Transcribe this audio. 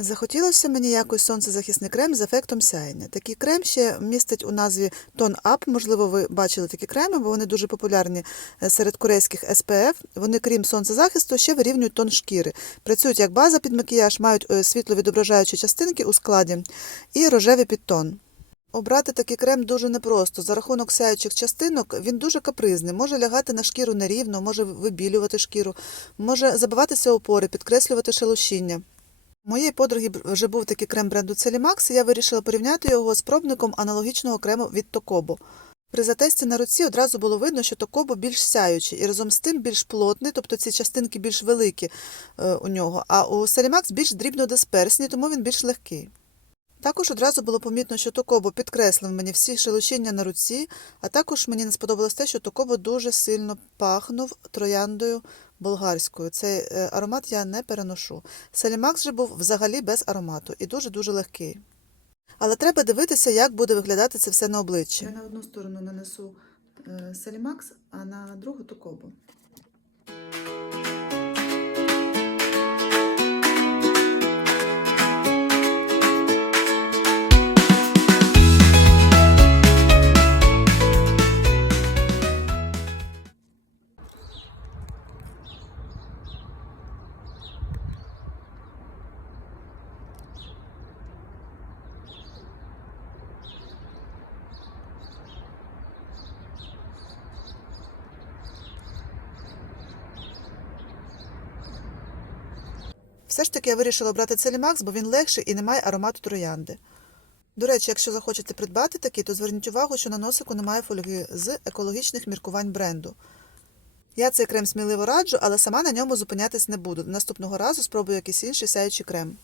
Захотілося мені якось сонцезахисний крем з ефектом сяєння. Такий крем ще містить у назві Tone Up. Можливо, ви бачили такі креми, бо вони дуже популярні е, серед корейських SPF. Вони, крім сонцезахисту, ще вирівнюють тон шкіри. Працюють як база під макіяж, мають е, світловідображаючі частинки у складі і рожевий підтон. Обрати такий крем дуже непросто. За рахунок сяючих частинок він дуже капризний, може лягати на шкіру нерівно, може вибілювати шкіру, може забиватися опори, підкреслювати шелушіння. Моєї подруги вже був такий крем бренду Celimax, і я вирішила порівняти його з пробником аналогічного крему від Токобо. При затесті на руці одразу було видно, що Токобо більш сяючий і разом з тим більш плотний, тобто ці частинки більш великі е, у нього, а у Celimax більш дрібнодисперсні, тому він більш легкий. Також одразу було помітно, що Токобо підкреслив мені всі шелушіння на руці, а також мені не сподобалось те, що Токобо дуже сильно пахнув трояндою болгарською. Цей е, аромат я не переношу. Селімакс же був взагалі без аромату і дуже-дуже легкий. Але треба дивитися, як буде виглядати це все на обличчі. Я на одну сторону нанесу Селімакс, а на другу Токобо. Все ж таки я вирішила брати Целімакс, бо він легший і не має аромату троянди. До речі, якщо захочете придбати такий, то зверніть увагу, що на носику немає фольги з екологічних міркувань бренду. Я цей крем сміливо раджу, але сама на ньому зупинятись не буду. Наступного разу спробую якийсь інший сяючий крем.